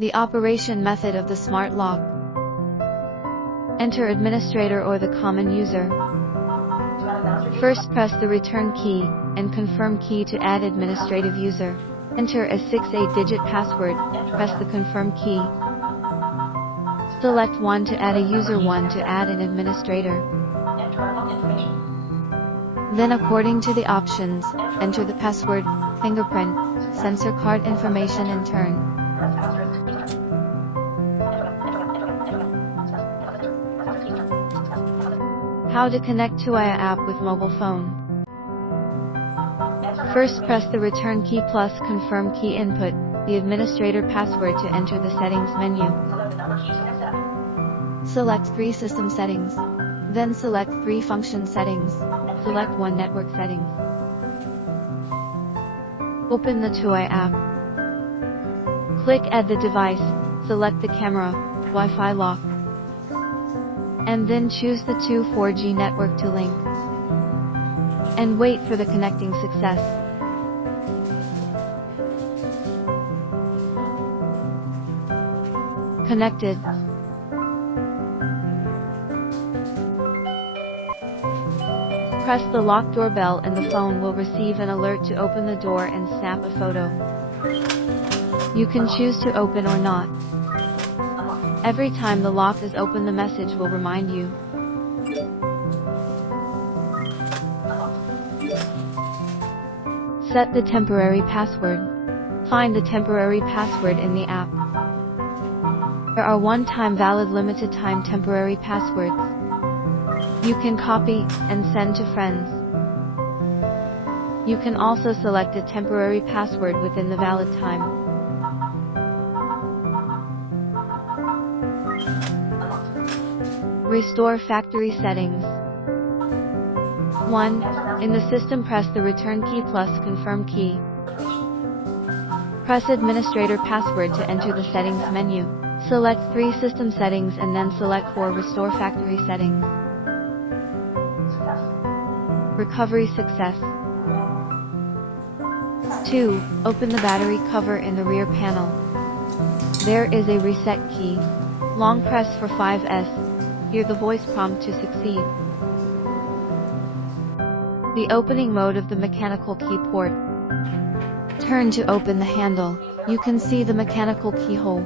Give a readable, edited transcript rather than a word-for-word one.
The operation method of the smart lock. Enter administrator or the common user. First press the return key and confirm key to add administrative user. Enter a 6-8-digit password, press the confirm key. Select 1 to add a user, 1 to add an administrator. Then according to the options, enter the password, fingerprint, sensor card information in turn. How to connect Tuya app with mobile phone. First press the return key plus confirm key, input the administrator password to enter the settings menu. Select 3 system settings. Then select 3 function settings. Select 1 network settings. Open the Tuya app. Click add the device, select the camera, Wi-Fi lock. And then choose the 4G network to link. And wait for the connecting success. Connected. Press the lock doorbell and the phone will receive an alert to open the door and snap a photo. You can choose to open or not. Every time the lock is open, the message will remind you. Set the temporary password. Find the temporary password in the app. There are one-time valid limited time temporary passwords. You can copy and send to friends. You can also select a temporary password within the valid time. Restore factory settings. 1. In the system, press the return key plus confirm key. Press administrator password to enter the settings menu. Select 3 system settings and then select 4 restore factory settings. Recovery success. 2. Open the battery cover in the rear panel. There is a reset key. Long press for 5S. Hear the voice prompt to succeed. The opening mode of the mechanical key port. Turn to open the handle. You can see the mechanical keyhole.